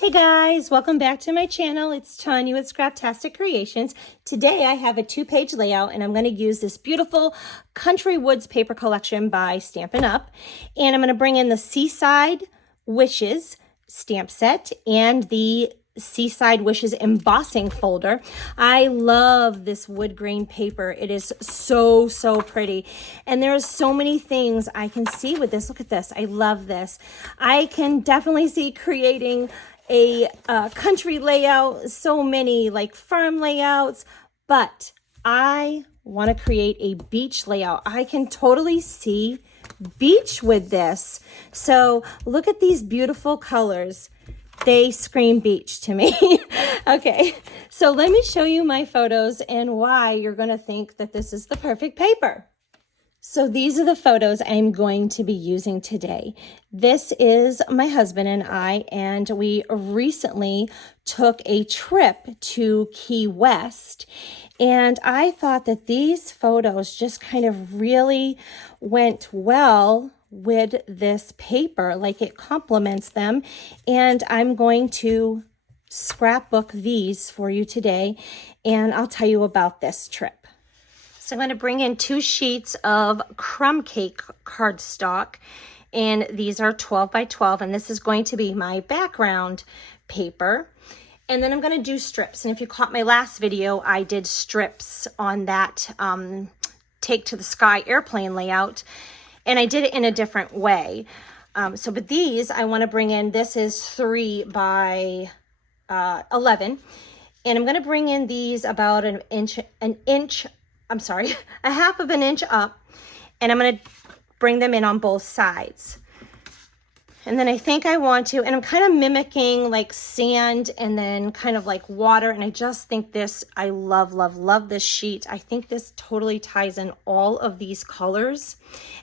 Hey guys, welcome back to my channel. It's Tanya with Scraptastic Creations. Today I have a 2-page layout and I'm going to use this beautiful Country Woods paper collection by Stampin' Up. And I'm going to bring in the Seaside Wishes stamp set and the Seaside Wishes embossing folder. I love this wood grain paper. It is so pretty. And there's so many things I can see with this. Look at this. I love this. I can definitely see creating a country layout, so many like farm layouts, but I want to create a beach layout. I can totally see beach with this. So look at these beautiful colors. They scream beach to me. Okay, so let me show you my photos and why you're going to think that this is the perfect paper. So these are the photos I'm going to be using today. This is my husband and I, and we recently took a trip to Key West, and I thought that these photos just kind of really went well with this paper, like it complements them, and I'm going to scrapbook these for you today, and I'll tell you about this trip. So I'm going to bring in 2 sheets of crumb cake cardstock, and these are 12 by 12, and this is going to be my background paper. And then I'm going to do strips, and if you caught my last video, I did strips on that Take to the Sky airplane layout, and I did it in a different way. But these I want to bring in, this is 3 by 11, and I'm going to bring in these about a half of an inch up, and I'm going to bring them in on both sides. And then I think I want to, and I'm kind of mimicking like sand and then kind of like water, and I just think this, I love this sheet. I think this totally ties in all of these colors,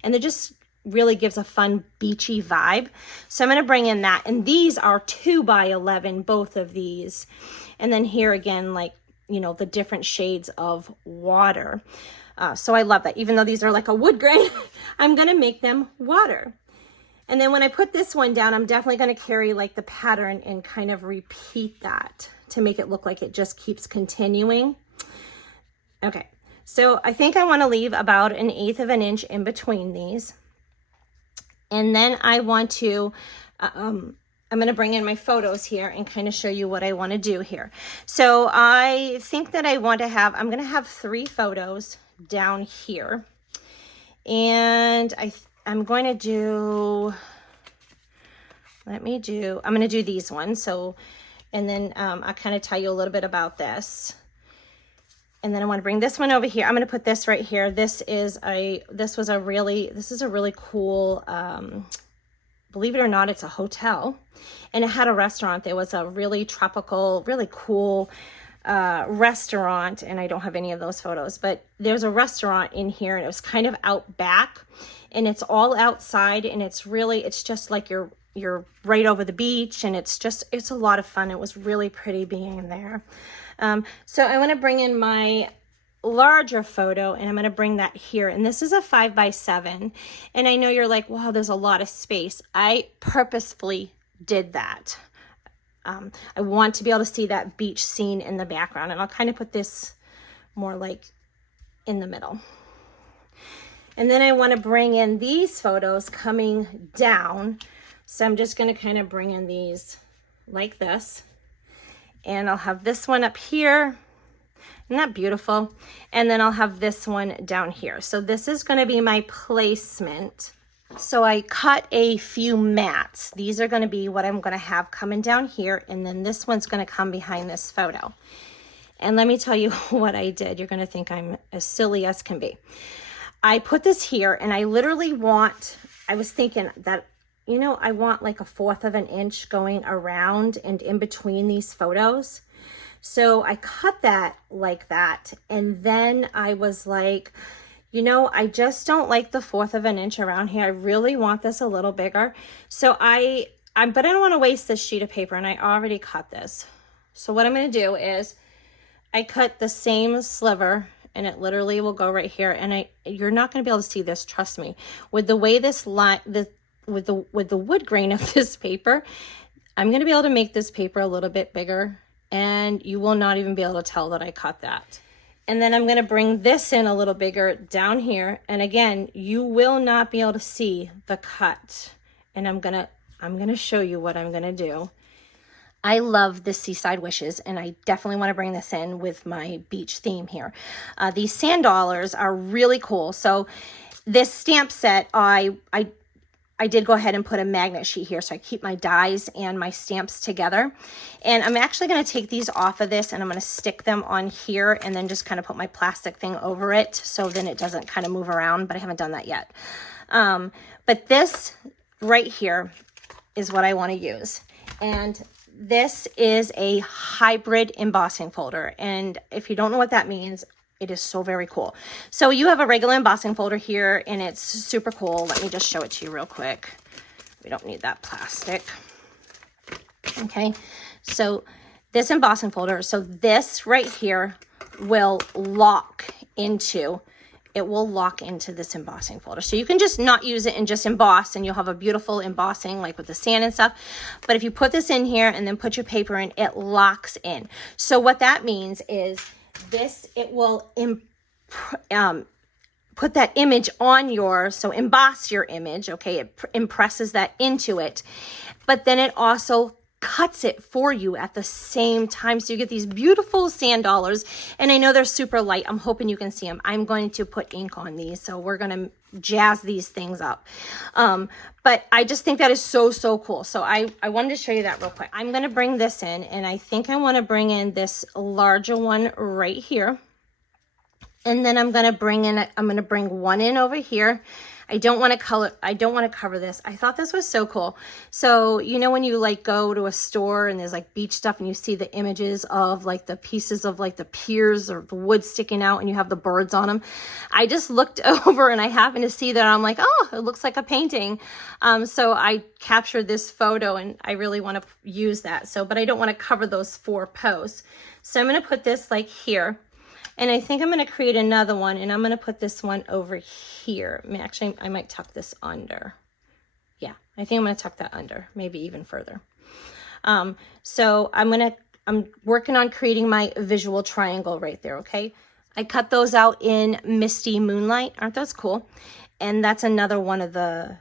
and it just really gives a fun beachy vibe. So I'm going to bring in that, and these are 2 by 11, both of these. And then here again, like, you know, the different shades of water. So I love that. Even though these are like a wood grain, I'm going to make them water. And then when I put this one down, I'm definitely going to carry like the pattern and kind of repeat that to make it look like it just keeps continuing. Okay, so I think I want to leave about 1/8 of an inch in between these. And then I want to, I'm going to bring in my photos here and kind of show you what I want to do here. So I think that I want to have, I'm going to have 3 photos down here. And I'm going to do, I'm going to do these ones. So, and then I'll kind of tell you a little bit about this. And then I want to bring this one over here. I'm going to put this right here. This is a really cool, believe it or not, it's a hotel, and it had a restaurant. There was a really tropical, really cool restaurant, and I don't have any of those photos, but there's a restaurant in here, and it was kind of out back, and it's all outside, and it's just like you're right over the beach, and it's a lot of fun. It was really pretty being in there. So I want to bring in my larger photo, and I'm going to bring that here, and this is a 5 by 7, and I know you're like, wow, there's a lot of space. I purposefully did that. I want to be able to see that beach scene in the background, and I'll kind of put this more like in the middle. And then I want to bring in these photos coming down, so I'm just going to kind of bring in these like this, and I'll have this one up here. Isn't that beautiful? And then I'll have this one down here. So this is going to be my placement. So I cut a few mats. These are going to be what I'm going to have coming down here. And then this one's going to come behind this photo. And let me tell you what I did. You're going to think I'm as silly as can be. I put this here, and I literally I was thinking that, you know, I want like 1/4 of an inch going around and in between these photos. So I cut that like that, and then I was like, you know, I just don't like the 1/4 of an inch around here. I really want this a little bigger. So but I don't want to waste this sheet of paper, and I already cut this. So what I'm going to do is I cut the same sliver, and it literally will go right here, and you're not going to be able to see this, trust me. With the way this line, with the wood grain of this paper, I'm going to be able to make this paper a little bit bigger, and you will not even be able to tell that I cut that. And then I'm going to bring this in a little bigger down here. And again, you will not be able to see the cut. And I'm going to show you what I'm going to do. I love this Seaside Wishes, and I definitely want to bring this in with my beach theme here. These sand dollars are really cool. So this stamp set, I did go ahead and put a magnet sheet here so I keep my dies and my stamps together. And I'm actually going to take these off of this, and I'm going to stick them on here and then just kind of put my plastic thing over it so then it doesn't kind of move around, but I haven't done that yet. But this right here is what I want to use. And this is a hybrid embossing folder. And if you don't know what that means, it is so very cool. So you have a regular embossing folder here, and it's super cool. Let me just show it to you real quick. We don't need that plastic. Okay, so this embossing folder, so this right here will lock into, it will lock into this embossing folder. So you can just not use it and just emboss, and you'll have a beautiful embossing like with the sand and stuff. But if you put this in here and then put your paper in, it locks in. So what that means is this, it will put that image on your, so emboss your image, okay? It impresses that into it, but then it also cuts it for you at the same time. So you get these beautiful sand dollars, and I know they're super light. I'm hoping you can see them. I'm going to put ink on these, so we're going to jazz these things up. But I just think that is so, so cool. So I wanted to show you that real quick. I'm going to bring this in, and I think I want to bring in this larger one right here. And then I'm going to bring one in over here. I don't want to cover this. I thought this was so cool. So, you know, when you like go to a store and there's like beach stuff and you see the images of like the pieces of like the piers or the wood sticking out and you have the birds on them. I just looked over and I happened to see that. I'm like, oh, it looks like a painting. So I captured this photo and I really want to use that. So, but I don't want to cover those 4 posts. So I'm going to put this like here. And I think I'm going to create another one, and I'm going to put this one over here. I mean, actually, I might tuck this under. Yeah, I think I'm going to tuck that under, maybe even further. So I'm working on creating my visual triangle right there, okay? I cut those out in Misty Moonlight. Aren't those cool? And that's another one of the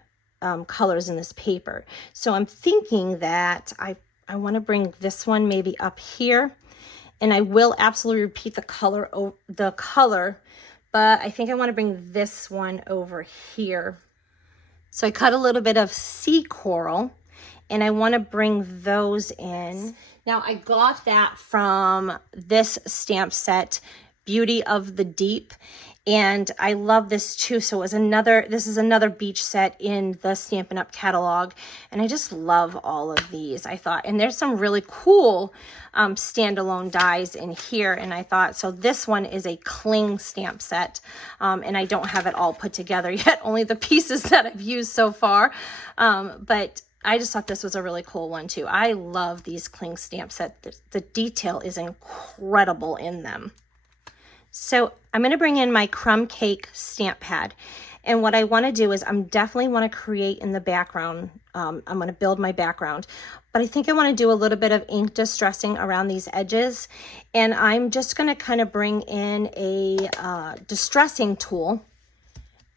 colors in this paper. So I'm thinking that I want to bring this one maybe up here. And I will absolutely repeat the color, but I think I want to bring this one over here. So I cut a little bit of sea coral, and I want to bring those in. Now I got that from this stamp set, Beauty of the Deep, and I love this too. So this is another beach set in the Stampin' Up! Catalog, and I just love all of these, I thought. And there's some really cool standalone dies in here, and I thought, so this one is a cling stamp set, and I don't have it all put together yet, only the pieces that I've used so far, but I just thought this was a really cool one too. I love these cling stamp sets. The detail is incredible in them. So I'm going to bring in my crumb cake stamp pad. And what I want to do is I'm definitely want to create in the background. I'm going to build my background. But I think I want to do a little bit of ink distressing around these edges. And I'm just going to kind of bring in a distressing tool.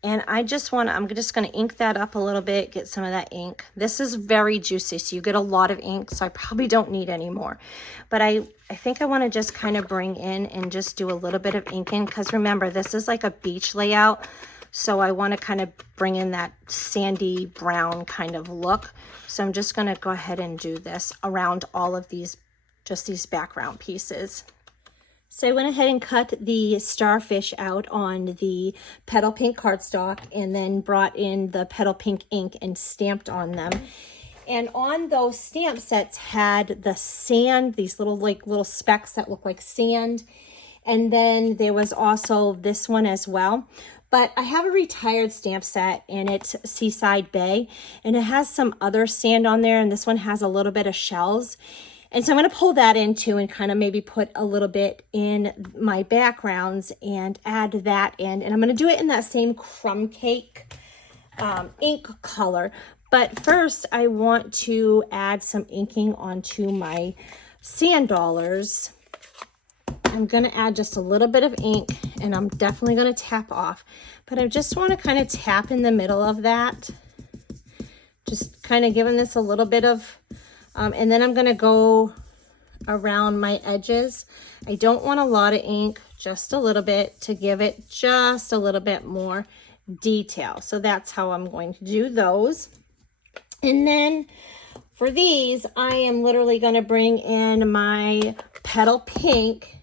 And I'm just going to ink that up a little bit, get some of that ink. This is very juicy, so you get a lot of ink, so I probably don't need any more. But I think I want to just kind of bring in and just do a little bit of ink in, because remember, this is like a beach layout, so I want to kind of bring in that sandy brown kind of look. So I'm just going to go ahead and do this around all of these, just these background pieces. So I went ahead and cut the starfish out on the Petal Pink cardstock and then brought in the Petal Pink ink and stamped on them. And on those stamp sets had the sand, these little specks that look like sand. And then there was also this one as well. But I have a retired stamp set, and it's Seaside Bay, and it has some other sand on there, and this one has a little bit of shells. And so I'm going to pull that into and kind of maybe put a little bit in my backgrounds and add that in. And I'm going to do it in that same crumb cake ink color. But first, I want to add some inking onto my sand dollars. I'm going to add just a little bit of ink, and I'm definitely going to tap off. But I just want to kind of tap in the middle of that. Just kind of giving this a little bit of, and then I'm going to go around my edges. I don't want a lot of ink, just a little bit to give it just a little bit more detail. So that's how I'm going to do those. And then for these, I am literally going to bring in my Petal Pink,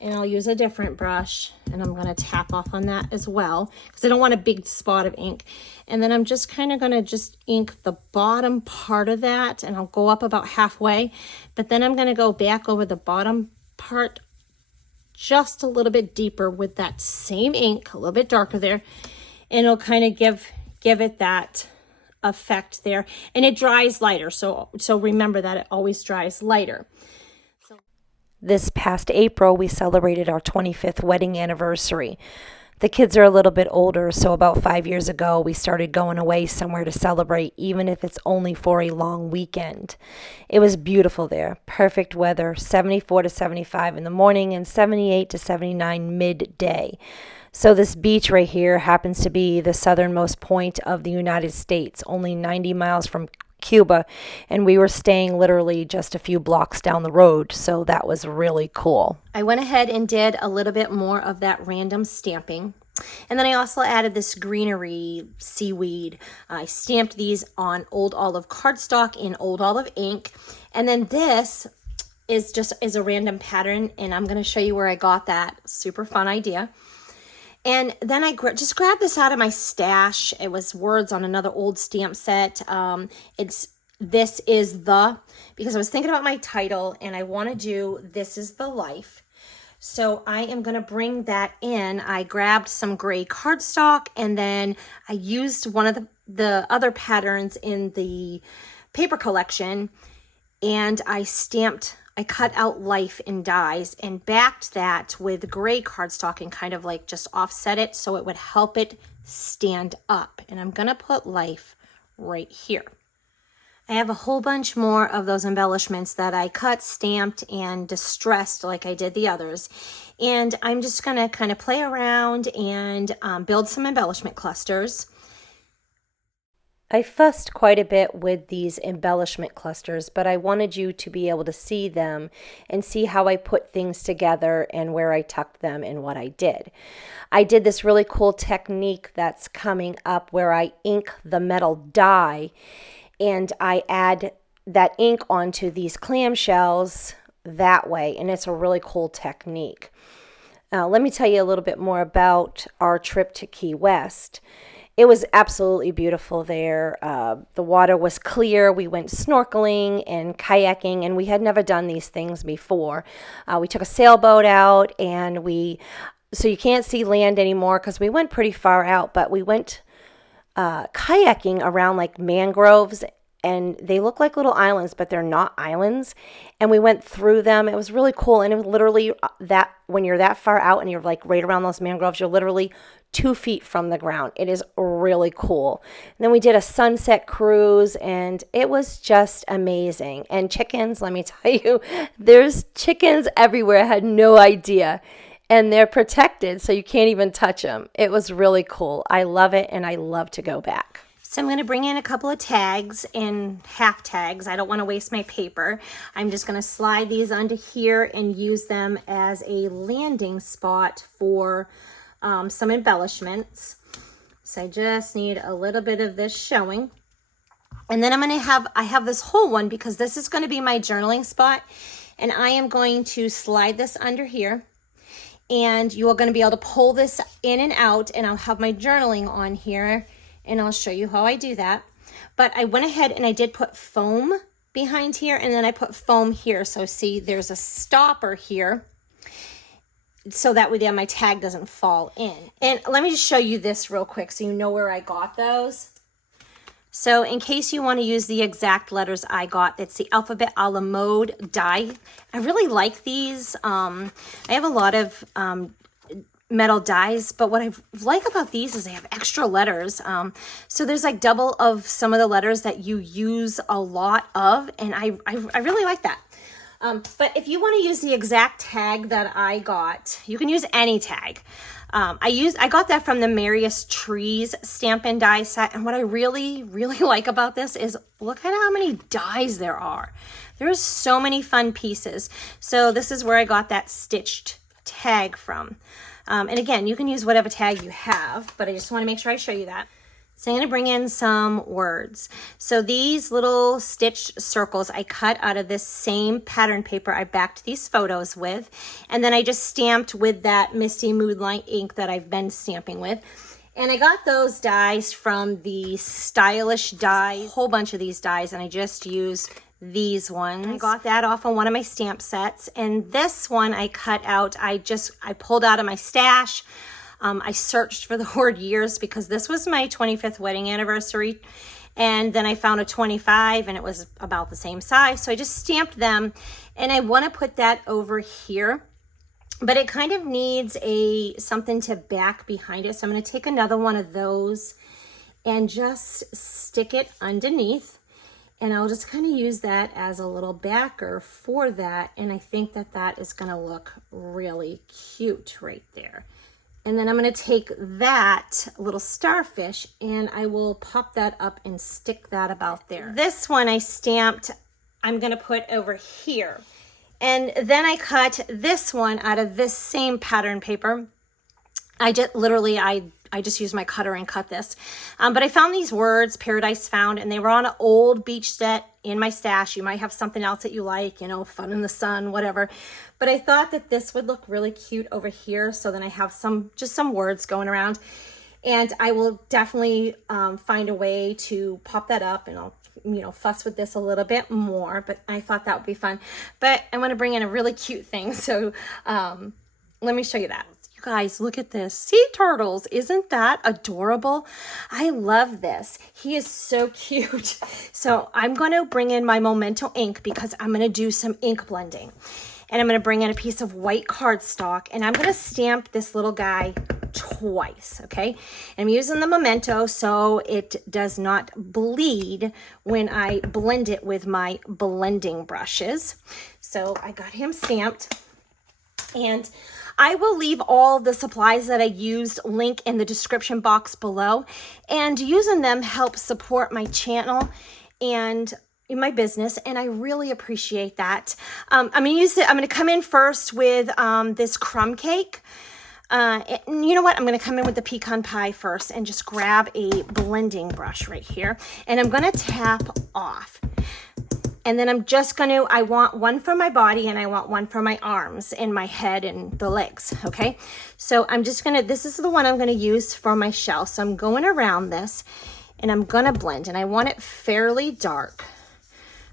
and I'll use a different brush, and I'm going to tap off on that as well because I don't want a big spot of ink. And then I'm just kind of going to just ink the bottom part of that, and I'll go up about halfway, but then I'm going to go back over the bottom part just a little bit deeper with that same ink, a little bit darker there, and it'll kind of give it that effect there. And it dries lighter, so remember that it always dries lighter. This past April, we celebrated our 25th wedding anniversary. The kids are a little bit older, so about 5 years ago, we started going away somewhere to celebrate, even if it's only for a long weekend. It was beautiful there. Perfect weather, 74 to 75 in the morning and 78 to 79 midday. So this beach right here happens to be the southernmost point of the United States, only 90 miles from Cuba, and we were staying literally just a few blocks down the road, so that was really cool. I went ahead and did a little bit more of that random stamping, and then I also added this greenery seaweed. I stamped these on Old Olive cardstock in Old Olive ink, and then this is a random pattern, and I'm going to show you where I got that. Super fun idea. And then I just grabbed this out of my stash. It was words on another old stamp set. This is the, because I was thinking about my title and I want to do This is the Life. So I am going to bring that in. I grabbed some gray cardstock, and then I used one of the other patterns in the paper collection, and I cut out life in dies and backed that with gray cardstock and kind of like just offset it so it would help it stand up. And I'm going to put life right here. I have a whole bunch more of those embellishments that I cut, stamped, and distressed like I did the others. And I'm just going to kind of play around and build some embellishment clusters. I fussed quite a bit with these embellishment clusters, but I wanted you to be able to see them and see how I put things together and where I tucked them and what I did. I did this really cool technique that's coming up where I ink the metal die, and I add that ink onto these clamshells that way, and it's a really cool technique. Let me tell you a little bit more about our trip to Key West. It was absolutely beautiful there. The water was clear. We went snorkeling and kayaking, and we had never done these things before. We took a sailboat out, and so you can't see land anymore because we went pretty far out, but we went kayaking around like mangroves, and they look like little islands, but they're not islands. And we went through them. It was really cool. And it was literally that when you're that far out and you're like right around those mangroves, you're literally 2 feet from the ground. It is really cool. And then we did a sunset cruise, and it was just amazing. And chickens, let me tell you, there's chickens everywhere. I had no idea. And they're protected, so you can't even touch them. It was really cool. I love it, and I love to go back. So I'm going to bring in a couple of tags and half tags. I don't want to waste my paper. I'm just going to slide these onto here and use them as a landing spot for some embellishments. So I just need a little bit of this showing. And then I have this whole one because this is going to be my journaling spot. And I am going to slide this under here. And you are going to be able to pull this in and out, and I'll have my journaling on here. And I'll show you how I do that. But I went ahead and I did put foam behind here, and then I put foam here. So see, there's a stopper here, so that way then my tag doesn't fall in. And let me just show you this real quick so you know where I got those. So in case you want to use the exact letters I got, it's the Alphabet a la Mode die. I really like these. I have a lot of metal dies, but what I like about these is they have extra letters. So there's like double of some of the letters that you use a lot of, and I really like that. But if you want to use the exact tag that I got, you can use any tag. I got that from the Merriest Trees Stampin' die set, and what I really like about this is look at how many dies there are. There's so many fun pieces. So this is where I got that stitched tag from. And again, you can use whatever tag you have, but I just want to make sure I show you that. So I'm going to bring in some words. So these little stitched circles I cut out of this same pattern paper I backed these photos with. And then I just stamped with that Misty Moonlight ink that I've been stamping with. And I got those dies from the Stylish dies, a whole bunch of these dies, and I just used these ones. I got that off on one of my stamp sets, and this one I cut out. I pulled out of my stash. I searched for the word years because this was my 25th wedding anniversary, and then I found a 25 and it was about the same size, so I just stamped them, and I want to put that over here, but it kind of needs something to back behind it, so I'm going to take another one of those and just stick it underneath. And I'll just kind of use that as a little backer for that. And I think that that is going to look really cute right there. And then I'm going to take that little starfish and I will pop that up and stick that about there. This one I stamped, I'm going to put over here. And then I cut this one out of this same pattern paper. I just used my cutter and cut this. But I found these words, Paradise Found, and they were on an old beach set in my stash. You might have something else that you like, you know, Fun in the Sun, whatever. But I thought that this would look really cute over here. So then I have just some words going around. And I will definitely find a way to pop that up, and I'll, you know, fuss with this a little bit more. But I thought that would be fun. But I want to bring in a really cute thing. So let me show you that. Guys, look at this. Sea turtles. Isn't that adorable? I love this. He is so cute. So I'm going to bring in my Memento ink because I'm going to do some ink blending. And I'm going to bring in a piece of white cardstock and I'm going to stamp this little guy twice, okay? And I'm using the Memento so it does not bleed when I blend it with my blending brushes. So I got him stamped, and I will leave all the supplies that I used link in the description box below, and using them helps support my channel and my business, and I really appreciate that. I'm gonna come in first with this crumb cake. And you know what? I'm going to come in with the pecan pie first and just grab a blending brush right here, and I'm going to tap off. And then I'm just going to, I want one for my body and I want one for my arms and my head and the legs, okay? So I'm just going to, this is the one I'm going to use for my shell. So I'm going around this and I'm going to blend, and I want it fairly dark,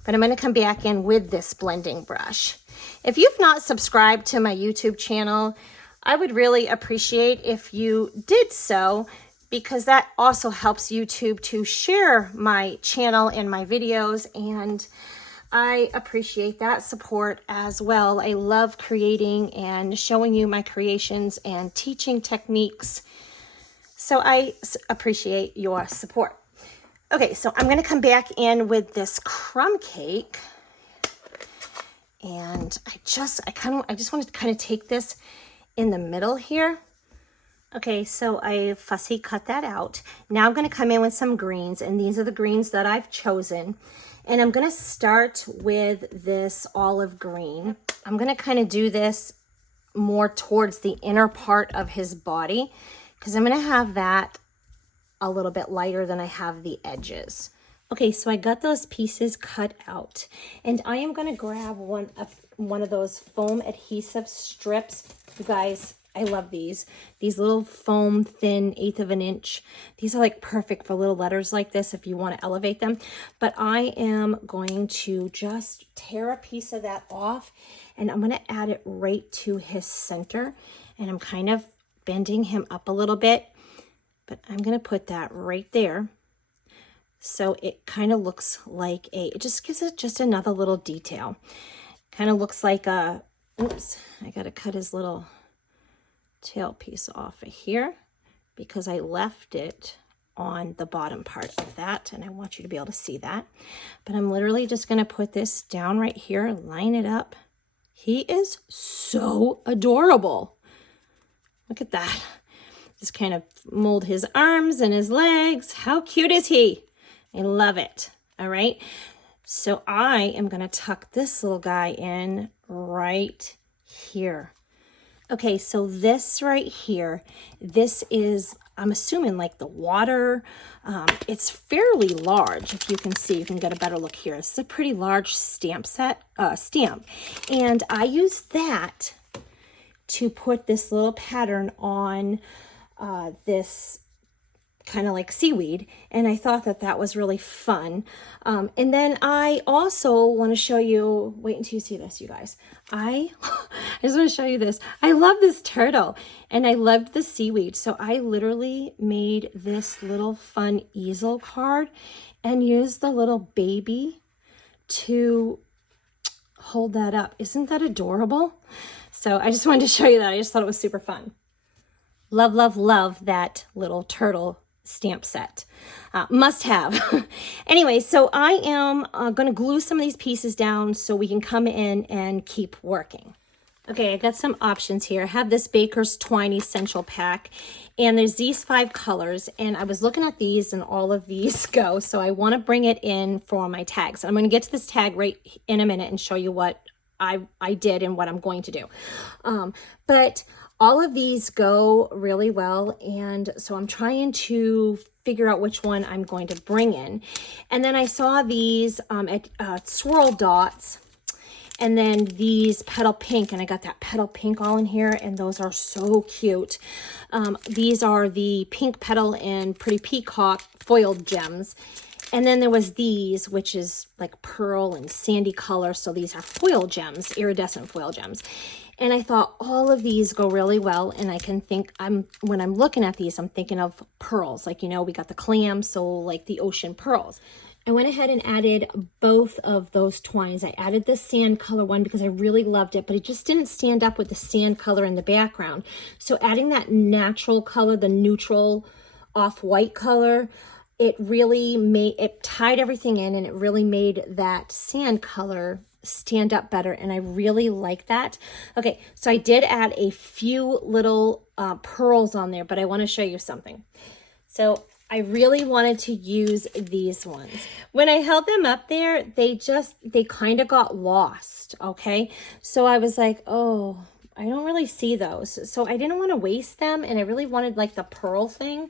but I'm going to come back in with this blending brush. If you've not subscribed to my YouTube channel, I would really appreciate if you did so, because that also helps YouTube to share my channel and my videos, and I appreciate that support as well. I love creating and showing you my creations and teaching techniques, so I appreciate your support. Okay, so I'm going to come back in with this crumb cake, and I just want to kind of take this in the middle here. Okay, so I fussy cut that out. Now I'm going to come in with some greens, and these are the greens that I've chosen. And I'm going to start with this olive green. I'm going to kind of do this more towards the inner part of his body, because I'm going to have that a little bit lighter than I have the edges. Okay, so I got those pieces cut out, and I am going to grab one of those foam adhesive strips. You guys, I love these little foam thin 1/8 of an inch. These are like perfect for little letters like this if you want to elevate them. But I am going to just tear a piece of that off, and I'm going to add it right to his center, and I'm kind of bending him up a little bit, but I'm going to put that right there. So it kind of looks like it just gives it just another little detail. Kind of looks like a, oops, I got to cut his little tail piece off of here because I left it on the bottom part of that, and I want you to be able to see that. But I'm literally just going to put this down right here, line it up. He is so adorable. Look at that. Just kind of mold his arms and his legs. How cute is he? I love it. All right. So I am going to tuck this little guy in right here. Okay, so this right here, this is, I'm assuming, like the water. It's fairly large. If you can see, you can get a better look here. It's a pretty large stamp set, and I used that to put this little pattern on this kind of like seaweed, and I thought that that was really fun. And then I also want to show you, wait until you see this, you guys. I just want to show you this. I love this turtle, and I loved the seaweed, so I literally made this little fun easel card and used the little baby to hold that up. Isn't that adorable? So I just wanted to show you that. I just thought it was super fun. Love, love, love that little turtle stamp set. Must have. Anyway, so I am going to glue some of these pieces down so we can come in and keep working. Okay, I got some options here. I have this Baker's Twine Essential Pack, and there's these 5 colors, and I was looking at these, and all of these go, so I want to bring it in for my tags. I'm going to get to this tag right in a minute and show you what I did and what I'm going to do. But all of these go really well, and so I'm trying to figure out which one I'm going to bring in. And then I saw these at Swirl Dots, and then these Petal Pink, and I got that Petal Pink all in here, and those are so cute. These are the Pink Petal and Pretty Peacock foiled gems. And then there was these, which is like pearl and sandy color. So these are foil gems, iridescent foil gems. And I thought all of these go really well. And I can think, when I'm looking at these, I'm thinking of pearls. Like, you know, we got the clams, so like the ocean pearls. I went ahead and added both of those twines. I added the sand color one because I really loved it, but it just didn't stand up with the sand color in the background. So adding that natural color, the neutral off-white color, it really made, it tied everything in, and it really made that sand color stand up better, and I really like that. Okay, so I did add a few little pearls on there, but I want to show you something. So I really wanted to use these ones. When I held them up there, they kind of got lost, okay? So I was like, oh, I don't really see those. So I didn't want to waste them, and I really wanted like the pearl thing.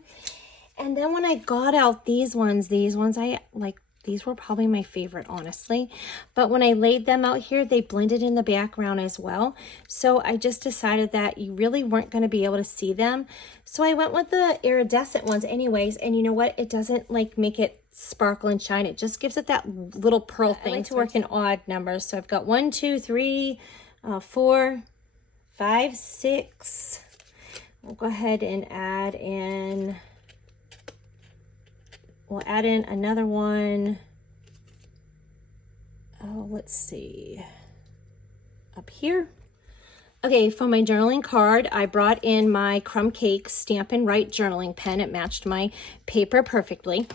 And then when I got out these ones, I like, these were probably my favorite, honestly. But when I laid them out here, they blended in the background as well. So I just decided that you really weren't going to be able to see them. So I went with the iridescent ones anyways. And you know what? It doesn't like make it sparkle and shine. It just gives it that little pearl thing. I like to work in odd numbers. So I've got 1, 2, 3, 4, 5, 6. We'll go ahead and add in... We'll add in another one. Oh, let's see. Up here. Okay, for my journaling card, I brought in my Crumb Cake Stampin' Right journaling pen. It matched my paper perfectly.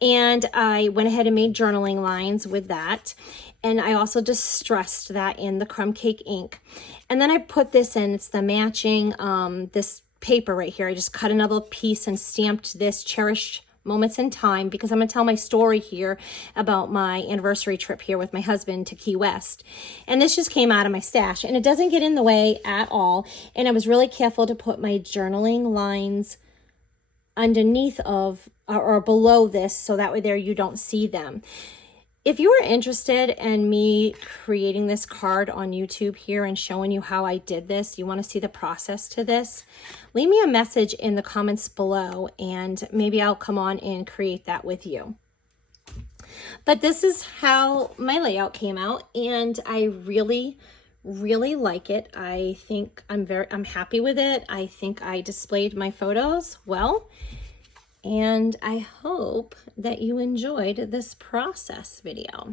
And I went ahead and made journaling lines with that. And I also distressed that in the Crumb Cake ink. And then I put this in. It's the matching, this paper right here. I just cut another piece and stamped this Cherished Moments in Time, because I'm going to tell my story here about my anniversary trip here with my husband to Key West. And this just came out of my stash, and it doesn't get in the way at all. And I was really careful to put my journaling lines underneath of or below this, so that way there you don't see them. If you are interested in me creating this card on YouTube here and showing you how I did this, you want to see the process to this, leave me a message in the comments below, and maybe I'll come on and create that with you. But this is how my layout came out, and I really like it. I think I'm happy with it. I think I displayed my photos well. And I hope that you enjoyed this process video.